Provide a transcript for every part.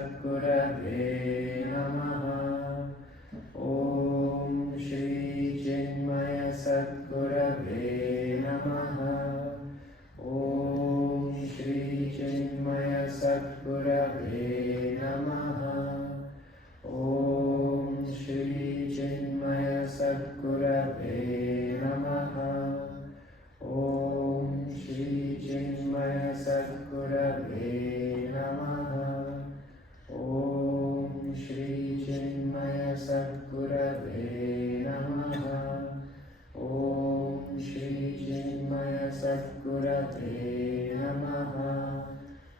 Sadgurave Namaha. Om Shri Chinmaya Sadgurave Namaha. Om Shri Chinmaya Sadgurave Namaha. Om Shri Chinmaya Sadgurave Namaha. Om Shri Chinmaya Sadgurave Namaha. Om Shri Chinmaya Sadgurave Namaha. Om Shri Chinmaya Sadgurave Namaha.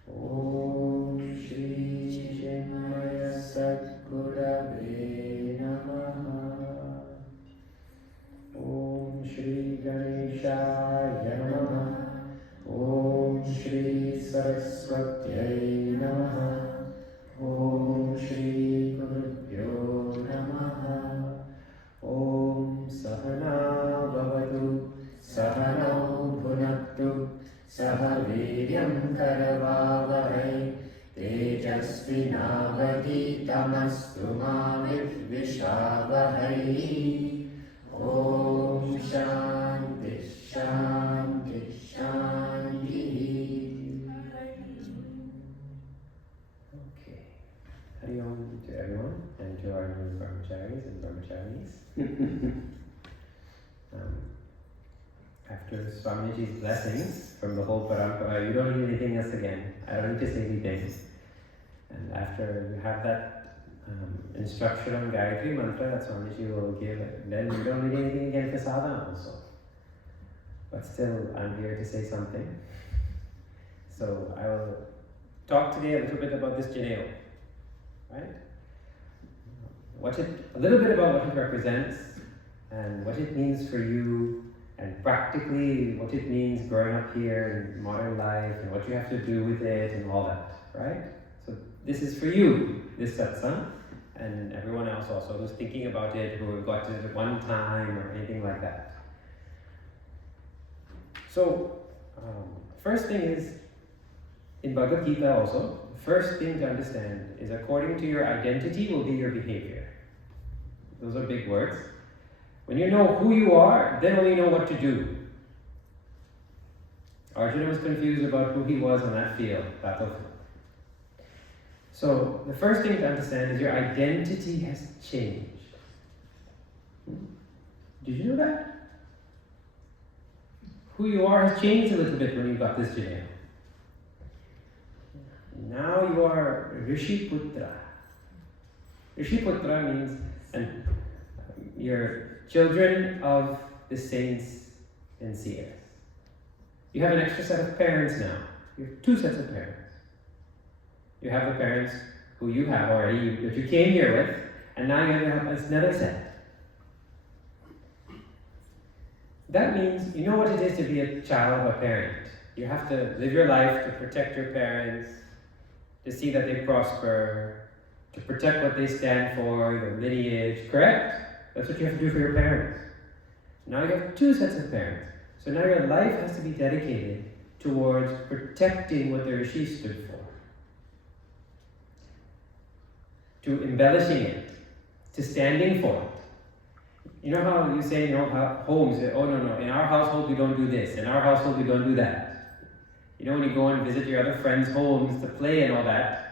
Om Shri Chinmaya Sadgurave Namaha. Om Shri Ganeshaya Namaha. Om Shri Saraswatyai Namaha. Om Shri Gurubhyo Namaha. Om Sahana Bhavatu Sahanau Bhunaktu Sahaviryam Karavavahai Tejasvinavaditamastu ma Vidvishavahai. Om Shanti Shanti Shanti. Okay. Hari Om to everyone and to our new brahmacharis and brahmacharis. After Swamiji's blessings from the whole parampara, you don't need anything else again. I don't need to say anything. And after you have that instruction on Gayatri Mantra that Swamiji will give, then you don't need anything again for sadhana also. But still, I'm here to say something. So I will talk today a little bit about this Janeau, right? A little bit about what it represents and what it means for you, and practically what it means growing up here in modern life and what you have to do with it and all that, right? So this is for you, this satsang, and everyone else also who's thinking about it, who have got it at one time or anything like that. So, first thing is, in Bhagavad Gita also, first thing to understand is according to your identity will be your behavior. Those are big words. When you know who you are, then only know what to do. Arjuna was confused about who he was on that battlefield. So the first thing to understand is your identity has changed. Did you know that? Who you are has changed a little bit when you got this Janeau. Now you are Rishi Putra. Rishi Putra means you're children of the saints and seers. You have an extra set of parents now. You have two sets of parents. You have the parents who you have already, that you came here with, and now you have another set. That means you know what it is to be a child of a parent. You have to live your life to protect your parents, to see that they prosper, to protect what they stand for, your lineage, correct? That's what you have to do for your parents. Now you have two sets of parents. So now your life has to be dedicated towards protecting what the rishis stood for. To embellishing it, to standing for it. You know how you say, how homes, oh no, in our household we don't do this, in our household we don't do that. You know when you go and visit your other friends' homes to play and all that,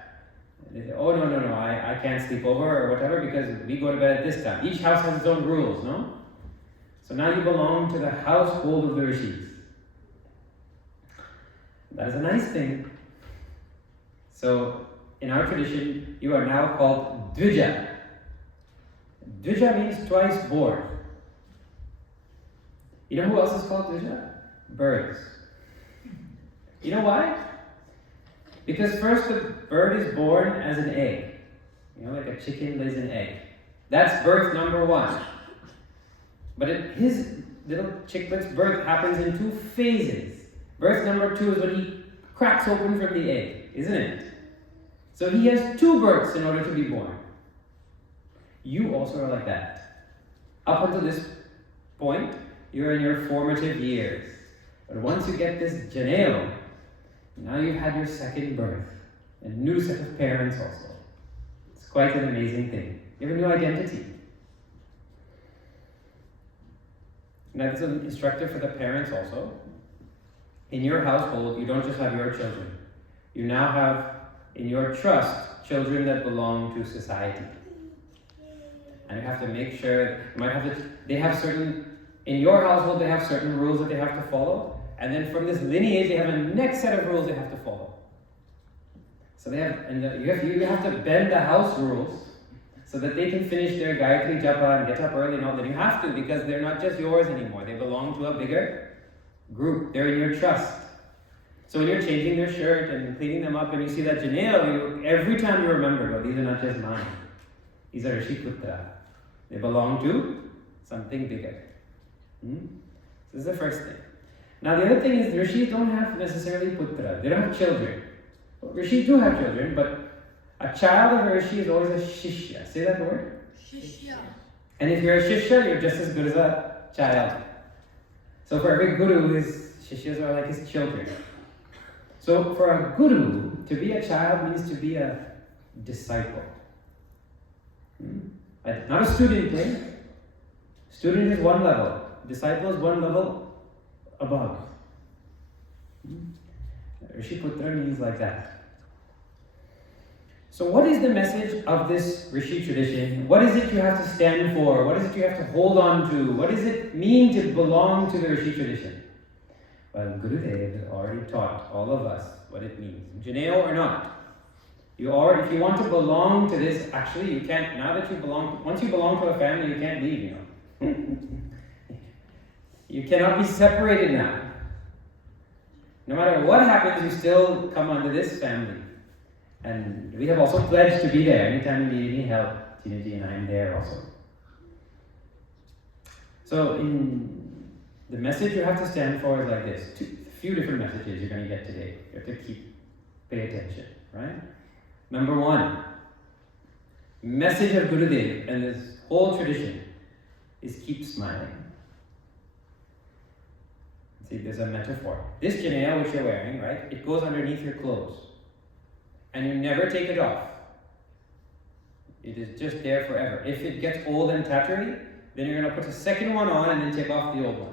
they say, oh no, I can't sleep over or whatever because we go to bed at this time. Each house has its own rules, no? So now you belong to the household of the rishis. That is a nice thing. So in our tradition, you are now called Dvija. Dvija means twice born. You know who else is called Dvija? Birds. You know why? Because first the bird is born as an egg. Like a chicken lays an egg. That's birth number one. But his little chicklet's birth happens in two phases. Birth number two is when he cracks open from the egg, isn't it? So he has two births in order to be born. You also are like that. Up until this point, you're in your formative years. But once you get this Janeau, now you've had your second birth, a new set of parents also. It's quite an amazing thing. You have a new identity. Now, this is an instructor for the parents also. In your household, you don't just have your children. You now have, in your trust, children that belong to society. And you have to make sure, in your household, they have certain rules that they have to follow. And then from this lineage, they have a next set of rules they have to follow. So you have to bend the house rules so that they can finish their Gayatri Japa and get up early and all that. You have to, because they're not just yours anymore. They belong to a bigger group. They're in your trust. So when you're changing their shirt and cleaning them up and you see that Janeau, every time you remember, oh, these are not just mine. These are Rishi Putra. They belong to something bigger. So this is the first thing. Now the other thing is, Rishis don't have necessarily Putra. They don't have children. Rishis do have children, but a child of a Rishi is always a Shishya. Say that word? Shishya. And if you're a Shishya, you're just as good as a child. So for every Guru, his Shishyas are like his children. So for a Guru, to be a child means to be a disciple. Not a student, right? Student is one level. Disciple is one level above. Rishi Putra means like that. So what is the message of this Rishi tradition? What is it you have to stand for? What is it you have to hold on to? What does it mean to belong to the Rishi tradition? Well, Gurudev has already taught all of us what it means. Janeau or not. If you want to belong to this, actually you can't, once you belong to a family, you can't leave, You cannot be separated now. No matter what happens, you still come under this family. And we have also pledged to be there. Anytime you need any help, Tinaji and I am there also. So the message you have to stand for is like this. A few different messages you're going to get today. You have to pay attention, right? Number one, message of Gurudev and this whole tradition is keep smiling. See, there's a metaphor. This Janeau which you're wearing, right, it goes underneath your clothes. And you never take it off. It is just there forever. If it gets old and tattery, then you're going to put a second one on and then take off the old one.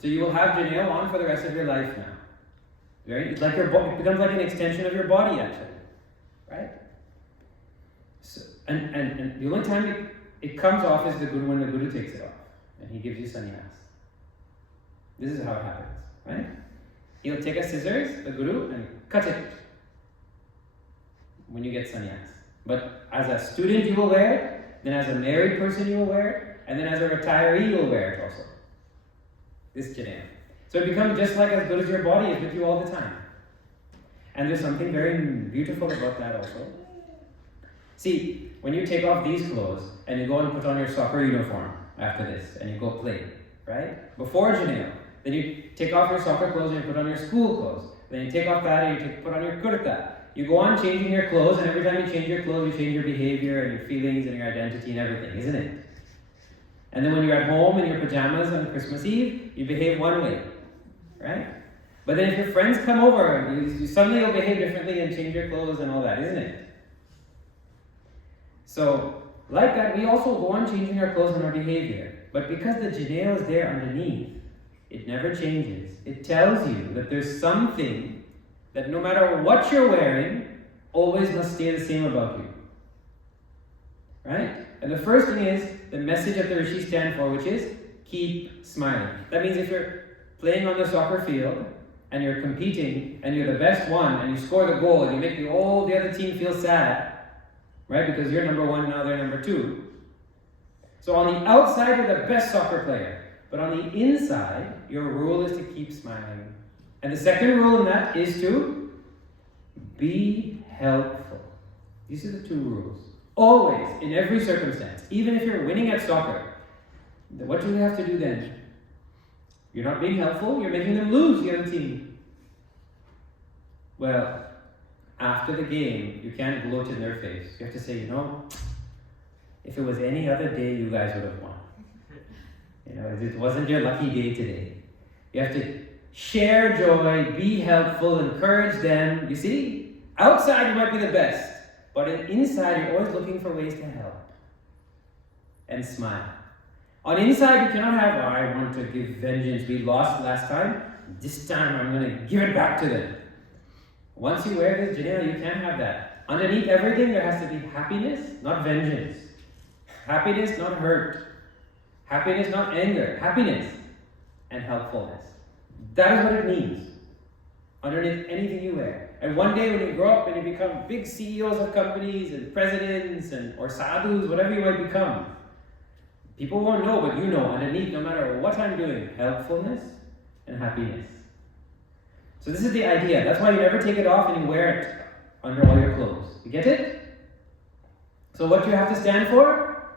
So you will have Janeau on for the rest of your life now. It's like it becomes like an extension of your body, actually. Right? So, and the only time it comes off is when the Guru takes it off. And he gives you sannyas. This is how it happens, right? He'll take a scissors, the Guru, and cut it when you get sannyas. But as a student you will wear it, then as a married person you will wear it, and then as a retiree you will wear it also. This Janeau. So it becomes just like as good as your body is with you all the time. And there's something very beautiful about that also. See, when you take off these clothes and you go and put on your soccer uniform after this and you go play, right? Before Janeau, then you take off your soccer clothes and you put on your school clothes. Then you take off that and you put on your kurta. You go on changing your clothes, and every time you change your clothes, you change your behavior and your feelings and your identity and everything, isn't it? And then when you're at home in your pajamas on Christmas Eve, you behave one way, right? But then if your friends come over, suddenly you'll behave differently and change your clothes and all that, isn't it? So, like that, we also go on changing our clothes and our behavior. But because the Janeau is there underneath, it never changes. It tells you that there's something that no matter what you're wearing, always must stay the same about you. Right? And the first thing is the message that the Rishis stand for, which is keep smiling. That means if you're playing on the soccer field and you're competing and you're the best one and you score the goal and you make the other team feel sad, right? Because you're number one, now they're number two. So on the outside, you're the best soccer player. But on the inside, your rule is to keep smiling. And the second rule in that is to be helpful. These are the two rules. Always, in every circumstance. Even if you're winning at soccer, what do you have to do then? You're not being helpful, you're making them lose, the other team. Well, after the game, you can't gloat in their face. You have to say, if it was any other day, you guys would have won. It wasn't your lucky day today. You have to share joy, be helpful, encourage them. You see? Outside you might be the best, But inside, you're always looking for ways to help and smile. On inside, you cannot have, oh, I want to give vengeance. We lost last time. This time, I'm going to give it back to them. Once you wear this Janeau, you can't have that. Underneath everything, there has to be happiness, not vengeance. Happiness, not hurt. Happiness, not anger. Happiness and helpfulness. That is what it means. Underneath anything you wear. And one day when you grow up and you become big CEOs of companies and presidents or sadhus, whatever you might become, people won't know, but you know underneath, no matter what I'm doing, helpfulness and happiness. So this is the idea. That's why you never take it off and you wear it under all your clothes. You get it? So what do you have to stand for?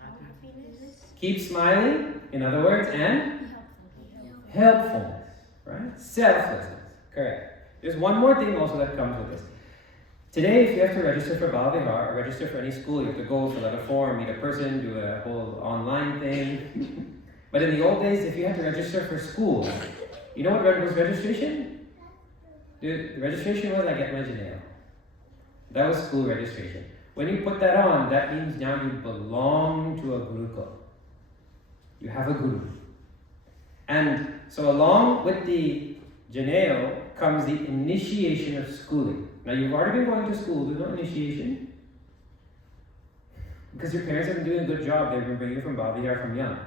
Happiness. Keep smiling, in other words, and helpfulness, right? Selflessness, correct. There's one more thing also that comes with this. Today, if you have to register for Bal Vihar or register for any school, you have to go fill out a form, meet a person, do a whole online thing. But in the old days, if you had to register for school, you know what was registration? The registration was, I get my Janeau. That was school registration. When you put that on, that means now you belong to a gurukul. You have a guru. And so along with the Janeau comes the initiation of schooling. Now you've already been going to school, there's no initiation. Because your parents have been doing a good job, they've been bringing you from Bal Vihar from young.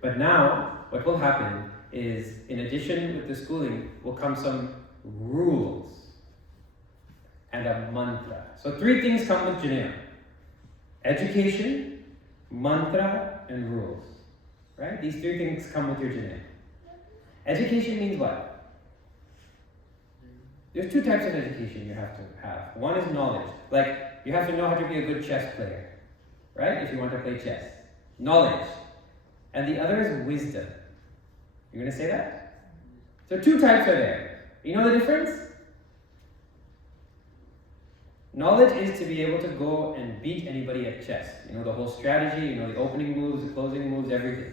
But now, what will happen is, in addition with the schooling, will come some rules and a mantra. So 3 things come with Janeau. Education, mantra, and rules. Right? These 3 things come with your Janeau. Education means what? There's 2 types of education you have to have. One is knowledge. Like, you have to know how to be a good chess player. Right? If you want to play chess. Knowledge. And the other is wisdom. You're going to say that? So 2 types are there. You know the difference? Knowledge is to be able to go and beat anybody at chess. You know the whole strategy, you know the opening moves, the closing moves, everything.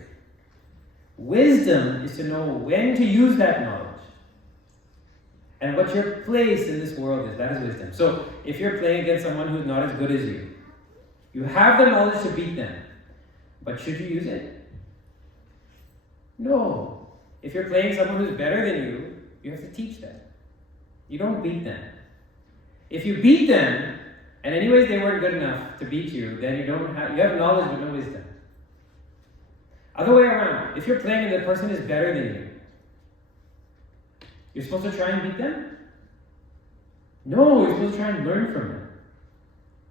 Wisdom is to know when to use that knowledge. And what your place in this world is. That is wisdom. So if you're playing against someone who's not as good as you, you have the knowledge to beat them. But should you use it? No. If you're playing someone who's better than you, you have to teach them. You don't beat them. If you beat them, and anyways they weren't good enough to beat you, then you have knowledge but no wisdom. Other way around, if you're playing and the person is better than you, you're supposed to try and beat them? No, you're supposed to try and learn from them.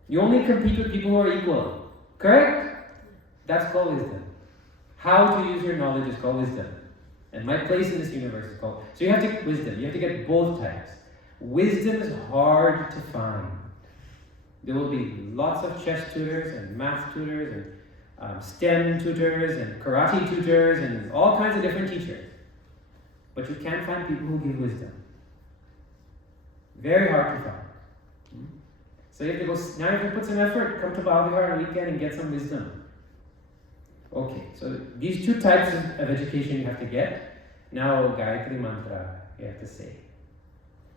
You only compete with people who are equal. Correct? That's called wisdom. How to use your knowledge is called wisdom. And my place in this universe is called. So you have to get wisdom. You have to get both types. Wisdom is hard to find. There will be lots of chess tutors and math tutors and STEM tutors and karate tutors and all kinds of different teachers. But you can't find people who give wisdom. Very hard to find. So you have to go, now you have to put some effort, come to Bal Vihar on a weekend and get some wisdom. Okay, so these 2 types of education you have to get. Now, Gayatri Mantra, you have to say.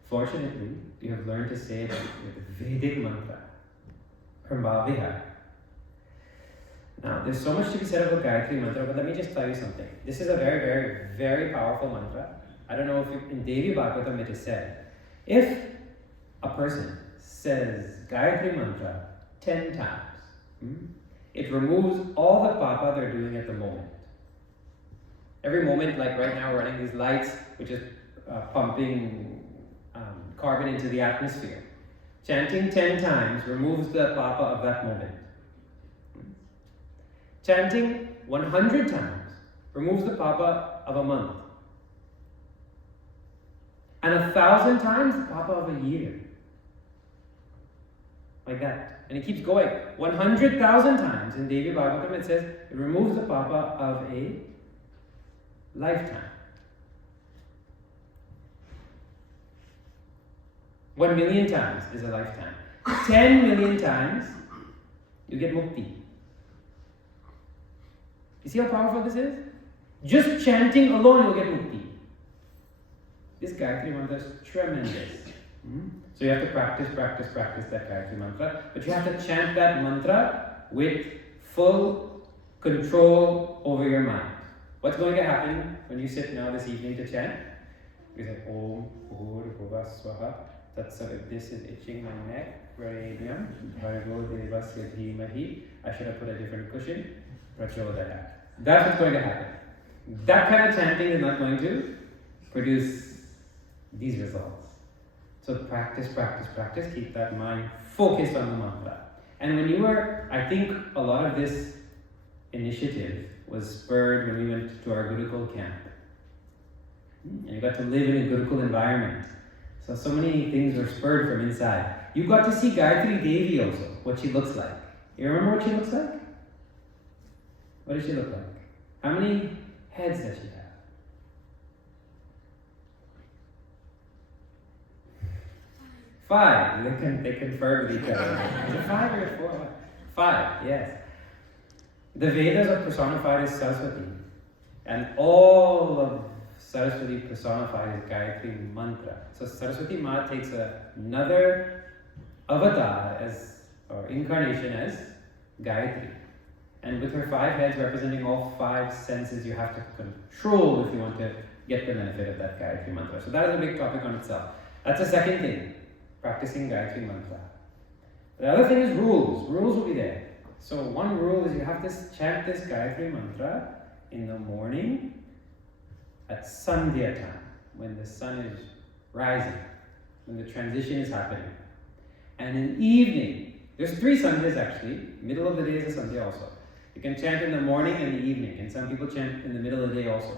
Fortunately, you have learned to say it with Vedic Mantra from Bal Vihar. Now, there's so much to be said about Gayatri Mantra, but let me just tell you something. This is a very, very, very powerful mantra. I don't know if in Devi Bhagavatam it is said. If a person says Gayatri Mantra 10 times, it removes all the papa they're doing at the moment. Every moment, like right now, we're running these lights, which is pumping carbon into the atmosphere. Chanting 10 times removes the papa of that moment. Chanting 100 times removes the papa of a month. And 1,000 times the papa of a year. Like that. And it keeps going. 100,000 times in Devi Bhagavatam it says it removes the papa of a lifetime. 1 million times is a lifetime. 10 million times you get mukti. You see how powerful this is? Just chanting alone you'll get mukti. This Gayatri Mantra is tremendous. So you have to practice that Gayatri mantra, but you have to chant that mantra with full control over your mind. What's going to happen when you sit now this evening to chant? You say Om Bhur Bhuva Swaha Tatsavit. This is itching my neck. Varenyam Bhargo Devasya Dhimahi. I should have put a different cushion. Prachodaya. That's what's going to happen. That kind of chanting is not going to produce these results. So practice. Keep that mind focused on the mantra. And when you were, I think a lot of this initiative was spurred when we went to our Gurukul camp. And you got to live in a Gurukul environment. So many things were spurred from inside. You got to see Gayatri Devi also, what she looks like. You remember what she looks like? What does she look like? How many heads does she have? 5. They conferred with each other. Is it 5 or 4? 5, yes. The Vedas are personified as Saraswati. And all of Saraswati personified as Gayatri mantra. So Saraswati Ma takes another avatar or incarnation as Gayatri. And with her 5 heads representing all 5 senses you have to control if you want to get the benefit of that Gayatri mantra. So that is a big topic on itself. That's the second thing, practicing Gayatri mantra. The other thing is rules. Rules will be there. So one rule is you have to chant this Gayatri mantra in the morning at Sandhya time, when the sun is rising, when the transition is happening. And in the evening, there's 3 Sandhyas actually, middle of the day is a Sandhya also. You can chant in the morning and the evening, and some people chant in the middle of the day also.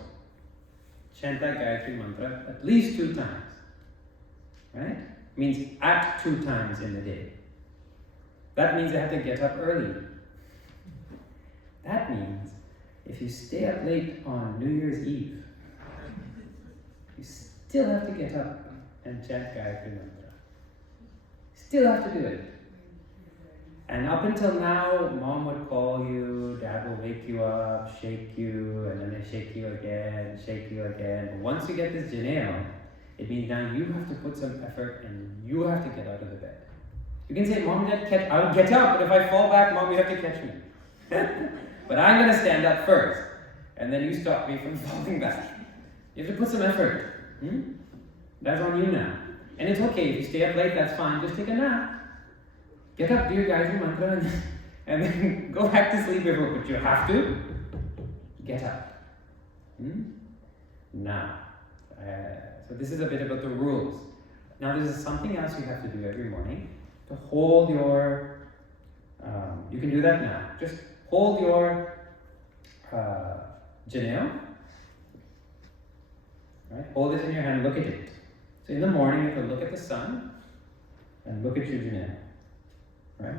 Chant that Gayatri mantra at least 2 times. Right? Means at 2 times in the day. That means you have to get up early. That means if you stay up late on New Year's Eve, you still have to get up and chant Gayatri mantra. Still have to do it. And up until now, mom would call you, dad will wake you up, shake you, and then they shake you again. But once you get this Janeau, it means now you have to put some effort and you have to get out of the bed. You can say, Mom, Dad, I'll get up, but if I fall back, Mom, you have to catch me. But I'm going to stand up first, and then you stop me from falling back. You have to put some effort. That's on you now. And it's okay, if you stay up late, that's fine, just take a nap. Get up, do your Gayatri mantra, and then go back to sleep but you have to get up. Now, so this is a bit about the rules. Now there's something else you have to do every morning to hold your, you can do that now. Just hold your Janeau, right? Hold it in your hand, look at it. So in the morning you have to look at the sun and look at your Janeau, right?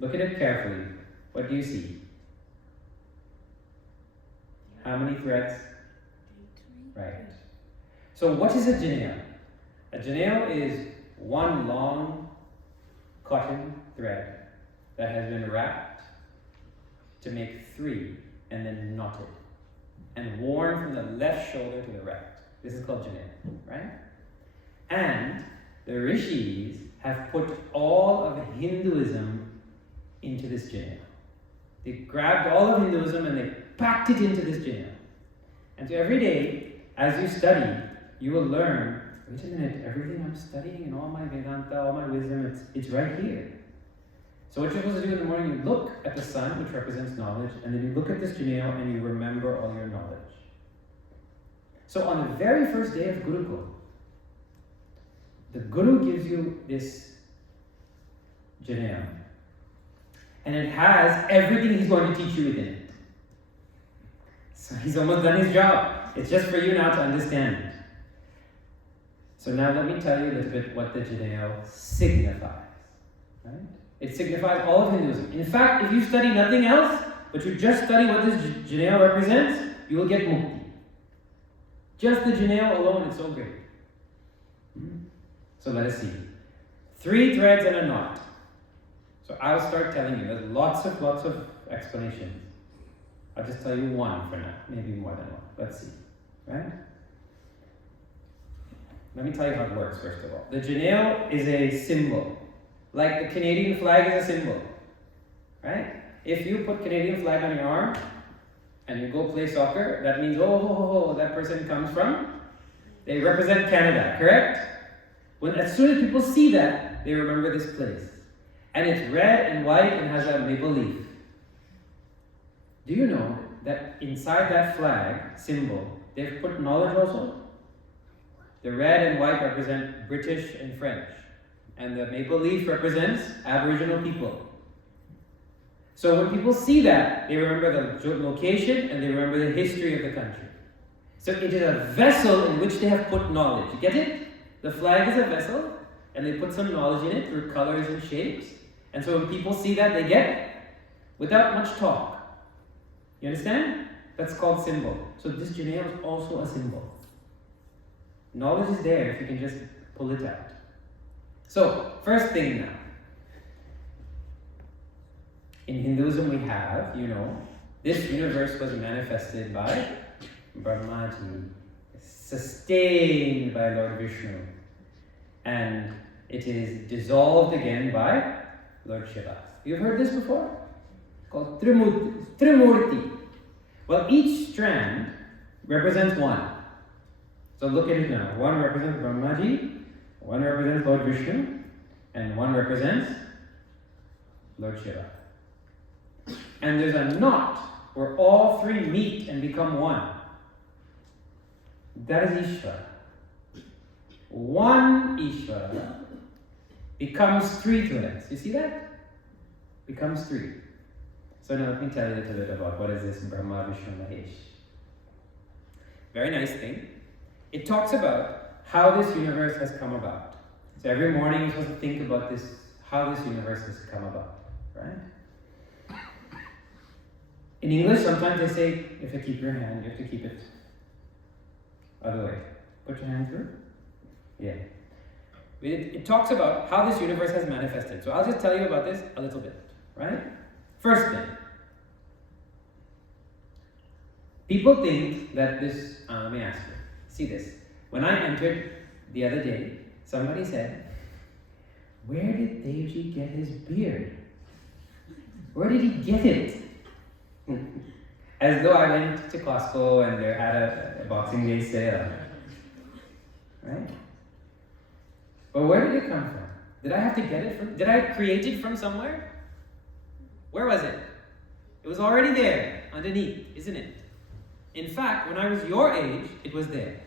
Look at it carefully. What do you see? How many threads? Right. So what is a Janeau? A Janeau is one long cotton thread that has been wrapped to make 3 and then knotted and worn from the left shoulder to the right. This is called Janeau, right? And the rishis have put all of Hinduism into this Janeau. They grabbed all of Hinduism and they packed it into this Janeau. And so every day, as you study, you will learn, wait a minute, everything I'm studying and all my Vedanta, all my wisdom, it's right here. So what you're supposed to do in the morning, you look at the sun, which represents knowledge, and then you look at this Janeau and you remember all your knowledge. So on the very first day of Gurukul, the Guru gives you this Janeau, and it has everything he's going to teach you within it. So he's almost done his job. It's just for you now to understand it. So now let me tell you a little bit what the Janeau signifies. Right? It signifies all of Hinduism. In fact, if you study nothing else, but you just study what this Janeau represents, you will get mukti. Just the Janeau alone is so great. So let us see. 3 threads and a knot. So I'll start telling you. There's lots of explanations. I'll just tell you one for now, maybe more than one. Let's see. Right? Let me tell you how it works, first of all. The Janeau is a symbol. Like the Canadian flag is a symbol. Right? If you put Canadian flag on your arm and you go play soccer, that means, that person comes from, they represent Canada, correct? As soon as people see that, they remember this place. And it's red and white and has a maple leaf. Do you know that inside that flag symbol, they've put knowledge also? The red and white represent British and French. And the maple leaf represents Aboriginal people. So when people see that, they remember the location and they remember the history of the country. So it is a vessel in which they have put knowledge. You get it? The flag is a vessel, and they put some knowledge in it through colors and shapes. And so when people see that, they get it without much talk. You understand? That's called symbol. So this Janeau is also a symbol. Knowledge is there if you can just pull it out. So, first thing now. In Hinduism we have, this universe was manifested by Brahmaji, sustained by Lord Vishnu, and it is dissolved again by Lord Shiva. You've heard this before? It's called Trimurti. Well, each strand represents one. So look at it now. One represents Brahmaji, one represents Lord Vishnu, and one represents Lord Shiva. And there's a knot where all three meet and become one. That is Ishvara. One Ishvara becomes three threads. You see that? Becomes three. So now let me tell you a little bit about what is this Brahma, Vishnu, Mahesh. Very nice thing. It talks about how this universe has come about. So every morning you're supposed to think about this, how this universe has come about, right? In English, sometimes they say, you have to keep your hand, you have to keep it other way. Put your hand through. Yeah. It talks about how this universe has manifested. So I'll just tell you about this a little bit, right? First thing. People think that this, let me ask you, see this. When I entered the other day, somebody said, where did Devji get his beard? Where did he get it? As though I went to Costco and they had a Boxing Day sale. Right? But where did it come from? Did I have to get it from? Did I create it from somewhere? Where was it? It was already there, underneath, isn't it? In fact, when I was your age, it was there.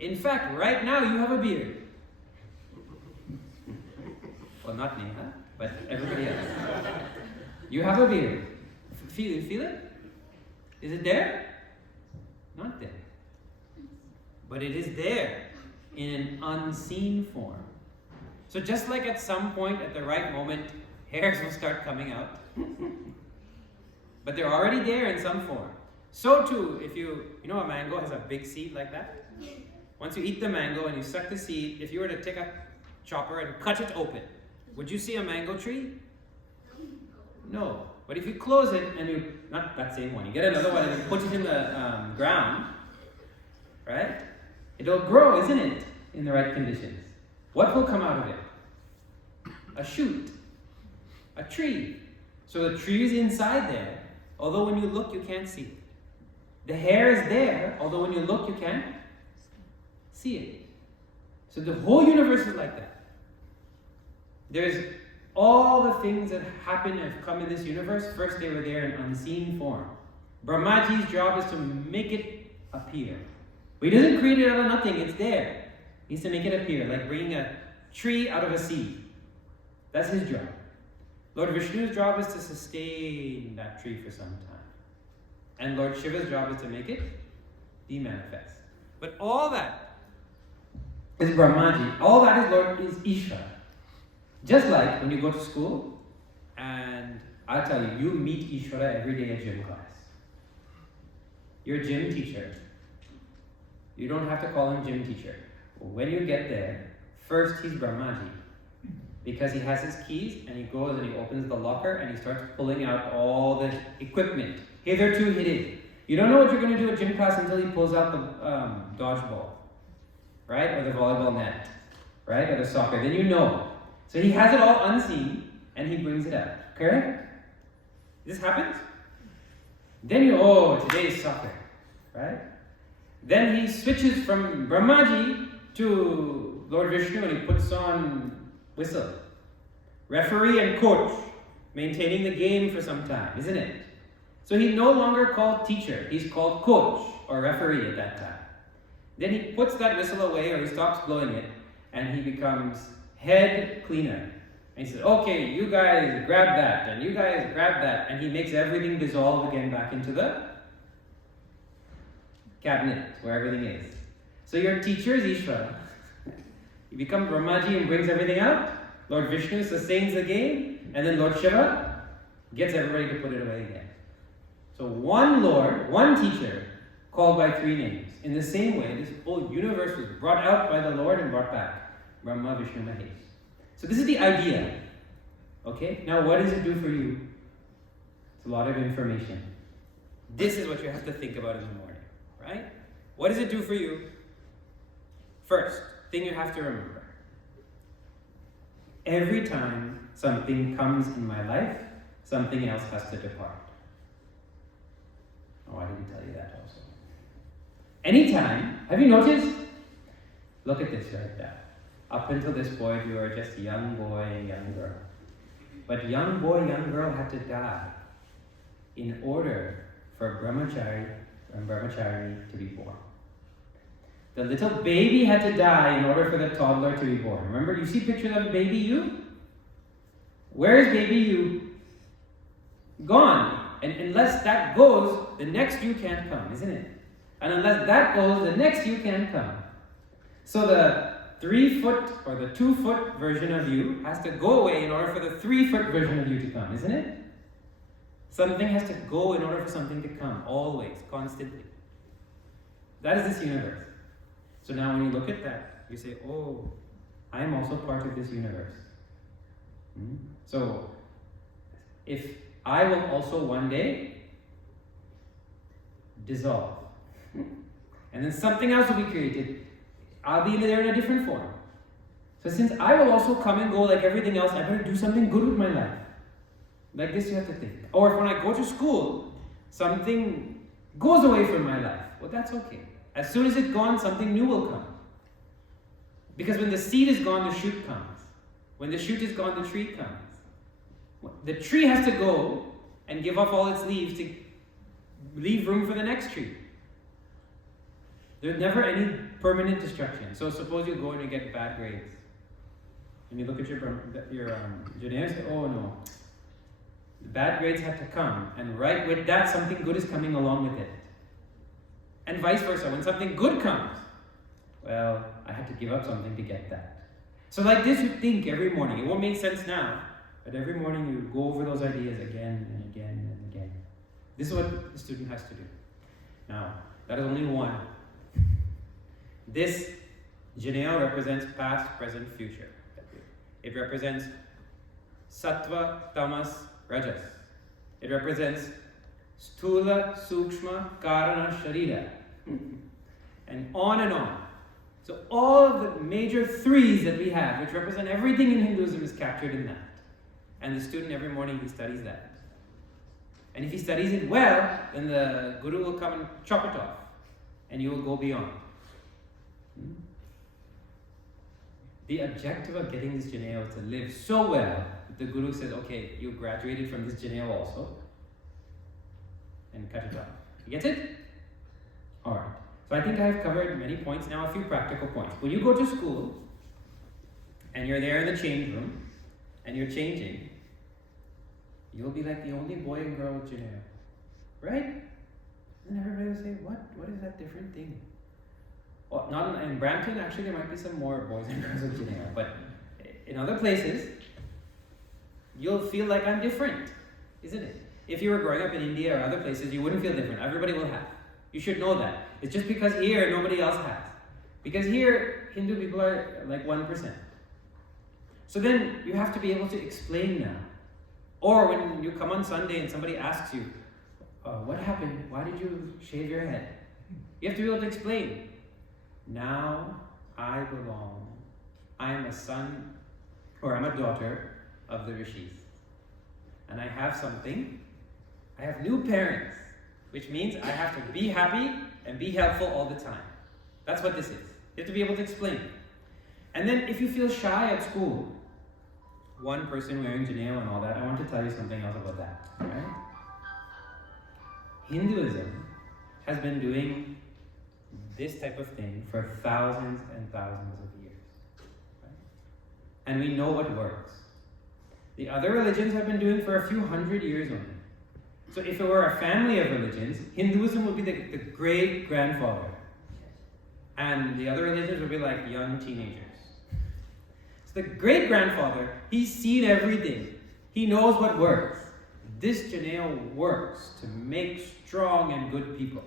In fact, right now you have a beard. Well, not Neha, but everybody else. You have a beard. Feel it? Is it there? Not there. But it is there in an unseen form. So just like at some point, at the right moment, hairs will start coming out. But they're already there in some form. So too, if you know a mango has a big seed like that? Once you eat the mango and you suck the seed, if you were to take a chopper and cut it open, would you see a mango tree? No. But if you close it and you, not that same one, you get another one and you put it in the ground, right? It'll grow, isn't it? In the right conditions. What will come out of it? A shoot. A tree. So the tree is inside there, although when you look, you can't see it. The hair is there, although when you look, you can't see it. So the whole universe is like that. There's all the things that happen and have come in this universe. First, they were there in unseen form. Brahmaji's job is to make it appear. But he doesn't create it out of nothing, it's there. He needs to make it appear, like bringing a tree out of a seed. That's his job. Lord Vishnu's job is to sustain that tree for some time. And Lord Shiva's job is to make it demanifest. But all that is Brahmaji. All that is Ishvara. Just like when you go to school, and I tell you, you meet Ishvara every day at gym class. You're a gym teacher. You don't have to call him gym teacher. When you get there, first he's Brahmaji. Because he has his keys, and he goes and he opens the locker, and he starts pulling out all the equipment. Hitherto hidden. You don't know what you're going to do at gym class until he pulls out the dodgeball. right? Or the volleyball net, right? Or the soccer. Then you know. So he has it all unseen and he brings it out. Correct? This happens? Then you, today's soccer, right? Then he switches from Brahmaji to Lord Vishnu and he puts on whistle. Referee and coach, maintaining the game for some time, isn't it? So he's no longer called teacher, he's called coach or referee at that time. Then he puts that whistle away or he stops blowing it and he becomes head cleaner. And he says, okay, you guys grab that and you guys grab that, and he makes everything dissolve again back into the cabinet where everything is. So your teacher is Ishvara. You become Brahmaji and brings everything out. Lord Vishnu sustains the game, and then Lord Shiva gets everybody to put it away again. So one Lord, one teacher, called by three names. In the same way, this whole universe was brought out by the Lord and brought back. Brahma, Vishnu, Mahesh. So this is the idea. Okay? Now what does it do for you? It's a lot of information. This is what you have to think about in the morning. Right? What does it do for you? First thing you have to remember. Every time something comes in my life, something else has to depart. Oh, I didn't tell you that also. Anytime, have you noticed? Look at this right there. Up until this point, you were just young boy, young girl. But young boy, young girl had to die in order for brahmachari and brahmacharini to be born. The little baby had to die in order for the toddler to be born. Remember, you see pictures of baby you? Where is baby you? Gone. And unless that goes, the next you can't come, isn't it? And unless that goes, the next you can't come. So the 3-foot or the 2-foot version of you has to go away in order for the 3-foot version of you to come, isn't it? Something has to go in order for something to come, always, constantly. That is this universe. So now when you look at that, you say, oh, I am also part of this universe. So, if I will also one day dissolve, and then something else will be created, I'll be there in a different form. So since I will also come and go like everything else, I better do something good with my life. Like this you have to think. Or if when I go to school, something goes away from my life, well, that's okay. As soon as it's gone, something new will come. Because when the seed is gone, the shoot comes. When the shoot is gone, the tree comes. The tree has to go and give up all its leaves to leave room for the next tree. There's never any permanent destruction. So suppose you go and you get bad grades. And you look at your Janeau and say, oh no. The bad grades have to come. And right with that, something good is coming along with it. And vice versa. When something good comes, well, I had to give up something to get that. So like this, you think every morning. It won't make sense now, but every morning you go over those ideas again and again and again. This is what the student has to do. Now, that is only one. This Janeau represents past, present, future. It represents sattva, tamas, rajas. It represents Sthula, Sukshma, Karana, Sharira. And on. So all of the major threes that we have, which represent everything in Hinduism, is captured in that. And the student every morning, he studies that. And if he studies it well, then the Guru will come and chop it off. And you will go beyond. The objective of getting this Janeau is to live so well that the Guru says, okay, you graduated from this Janeau also. And cut it off. You get it? Alright. So I think I've covered many points. Now a few practical points. When you go to school, and you're there in the change room, and you're changing, you'll be like the only boy and girl with Janeau. Right? And everybody will say, what is that different thing? Well, not in Brampton, actually there might be some more boys and girls with Janeau, but in other places, you'll feel like I'm different, isn't it? If you were growing up in India or other places, you wouldn't feel different. Everybody will have. You should know that. It's just because here, nobody else has. Because here, Hindu people are like 1%. So then, you have to be able to explain now. Or when you come on Sunday and somebody asks you, what happened? Why did you shave your head? You have to be able to explain. Now, I belong. I'm a son, or I'm a daughter of the rishis. And I have something. I have new parents, which means I have to be happy and be helpful all the time. That's what this is. You have to be able to explain it. And then if you feel shy at school, one person wearing Janeau and all that, I want to tell you something else about that. Right? Hinduism has been doing this type of thing for thousands and thousands of years. Right? And we know what works. The other religions have been doing for a few hundred years only. So if it were a family of religions, Hinduism would be the great-grandfather. And the other religions would be like young teenagers. So the great-grandfather, he's seen everything. He knows what works. This Janeau works to make strong and good people.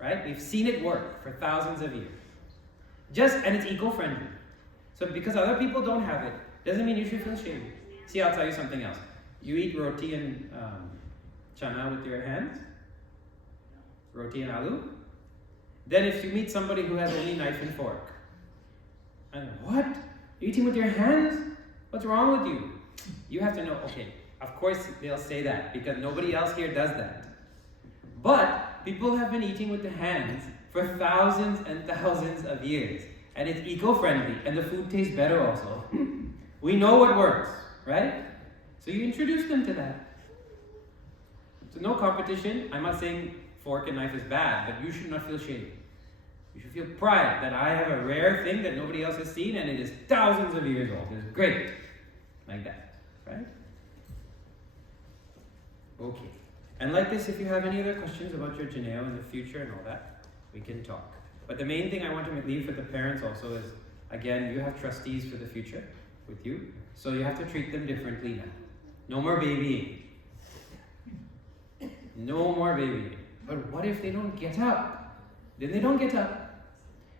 Right? We've seen it work for thousands of years. And it's eco-friendly. So because other people don't have it, doesn't mean you should feel shame. See, I'll tell you something else. You eat roti and chana with your hands? Roti and aloo? Then if you meet somebody who has only knife and fork, and what? You're eating with your hands? What's wrong with you? You have to know, okay, of course they'll say that because nobody else here does that. But people have been eating with the hands for thousands and thousands of years. And it's eco-friendly and the food tastes better also. We know what works, right? So you introduce them to that. So no competition. I'm not saying fork and knife is bad, but you should not feel shame. You should feel pride that I have a rare thing that nobody else has seen and it is thousands of years old. It's great. Like that, right? Okay. And like this, if you have any other questions about your Janeau in the future and all that, we can talk. But the main thing I want to leave for the parents also is, again, you have trustees for the future with you, so you have to treat them differently now. No more babying. No more babying. But what if they don't get up? Then they don't get up.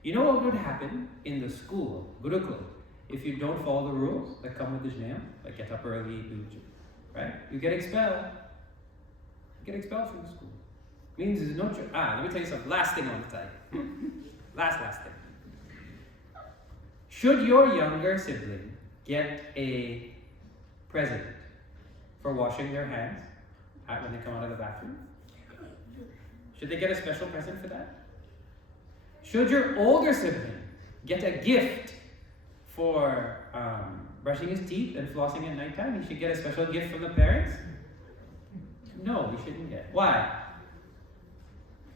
You know what would happen in the school, Gurukul, if you don't follow the rules that come with the Janeau, like get up early, right? You get expelled. You get expelled from the school. Means there's no let me tell you something. Last thing I want to tell you. Last thing. Should your younger sibling get a present for washing their hands when they come out of the bathroom? Should they get a special present for that? Should your older sibling get a gift for brushing his teeth and flossing at nighttime? He should get a special gift from the parents? No, he shouldn't get. Why?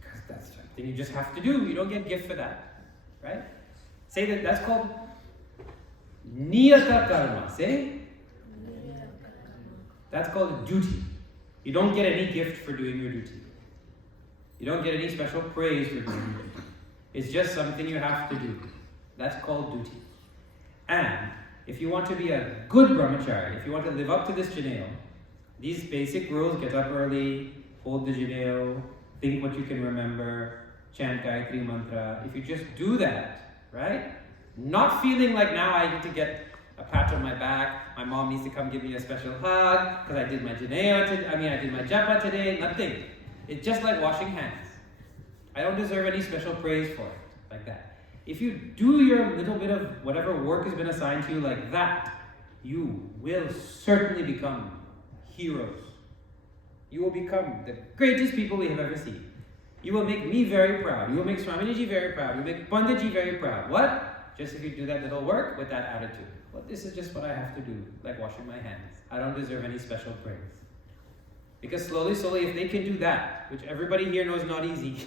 Because that's something you just have to do. You don't get a gift for that. Right? Say that. That's called niyata karma. Say? That's called a duty. You don't get any gift for doing your duty. You don't get any special praise for doing your duty. It's just something you have to do. That's called duty. And if you want to be a good brahmachari, if you want to live up to this Janeau, these basic rules: get up early, hold the Janeau, think what you can remember, chant Gayatri Mantra. If you just do that, right? Not feeling like now I need to get a pat on my back, my mom needs to come give me a special hug because I did my Janeau today, I did my japa today, nothing. It's just like washing hands. I don't deserve any special praise for it, like that. If you do your little bit of whatever work has been assigned to you like that, you will certainly become heroes. You will become the greatest people we have ever seen. You will make me very proud. You will make Swaminiji very proud. You will make Panditji very proud. What? Just if you do that little work with that attitude. Well, this is just what I have to do, like washing my hands. I don't deserve any special praise. Because slowly, if they can do that, which everybody here knows is not easy,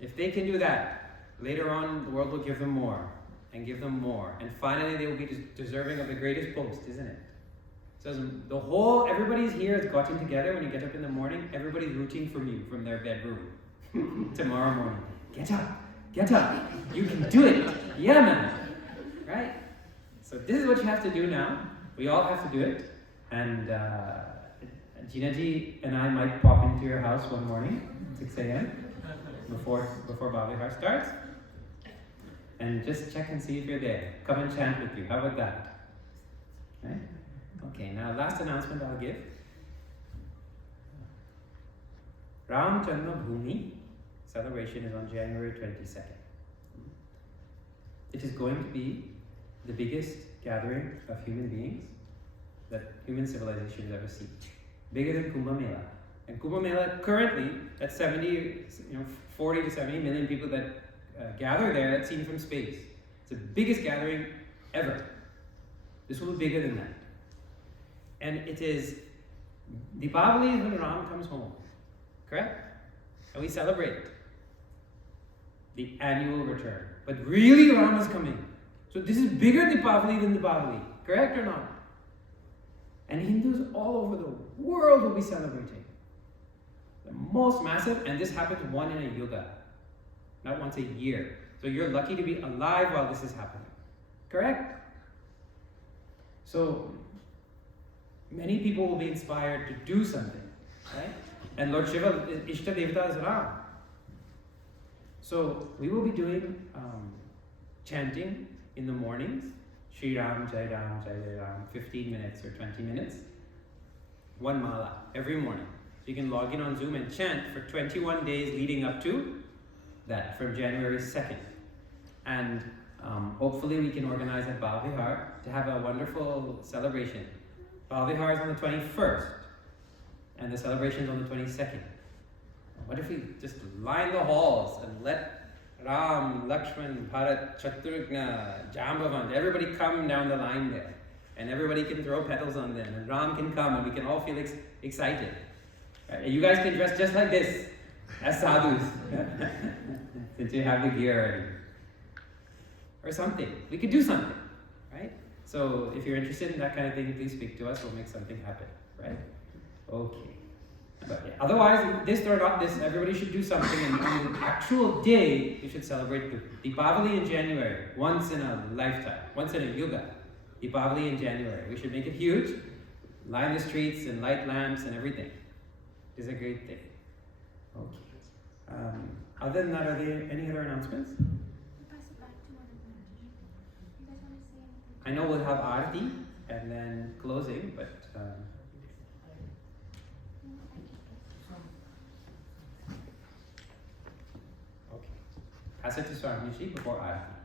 if they can do that, later on the world will give them more, and give them more. And finally they will be deserving of the greatest post, isn't it? So everybody's here has gotten together. When you get up in the morning, everybody's rooting for you from their bedroom. Tomorrow morning. Get up. You can do it. Yeah, man. Right? So this is what you have to do now. We all have to do it. And Ginaji and I might pop into your house one morning, 6 a.m. before Bhavihar starts. And just check and see if you're there. Come and chant with you. How about that? Right? Okay, now last announcement I'll give. Ram Janma Bhoomi celebration is on January 22nd. It is going to be the biggest gathering of human beings that human civilization has ever seen. Bigger than Kumbh Mela. And Kumbh Mela currently, at 40 to 70 million people that gather there, that's seen from space. It's the biggest gathering ever. This will be bigger than that. And it is, Deepavali is when Ram comes home. Correct? And we celebrate the annual return. But really Ram is coming. So this is bigger Deepavali than Deepavali. Correct or not? And Hindus all over the world will be celebrating. The most massive, and this happens one in a yuga. Not once a year. So you're lucky to be alive while this is happening. Correct? So many people will be inspired to do something. Right? And Lord Shiva, Ishta Devata is Ram. So we will be doing chanting in the mornings. Shri Ram, Jai Ram, Jai Jai Ram, 15 minutes or 20 minutes. One mala every morning. So you can log in on Zoom and chant for 21 days leading up to that, from January 2nd. And hopefully we can organize at Bal Vihar to have a wonderful celebration. Bal Vihar is on the 21st, and the celebration is on the 22nd. What if we just line the halls and let Ram, Lakshman, Bharat, Shatrugna, Jambavant, everybody come down the line there. And everybody can throw petals on them. And Ram can come and we can all feel excited. Right? And you guys can dress just like this, as sadhus. Since you have the gear already. Or something. We could do something. Right? So if you're interested in that kind of thing, please speak to us. We'll make something happen. Right? Okay. But yeah, otherwise, this or not this, everybody should do something. And on the actual day, you should celebrate the Deepavali in January, once in a lifetime, once in a yuga. Deepavali in January. We should make it huge, line the streets and light lamps and everything. It is a great thing. Okay. Other than that, are there any other announcements? I know we'll have Aarti and then closing, but. Okay. Pass it to Swamiji before Aarti.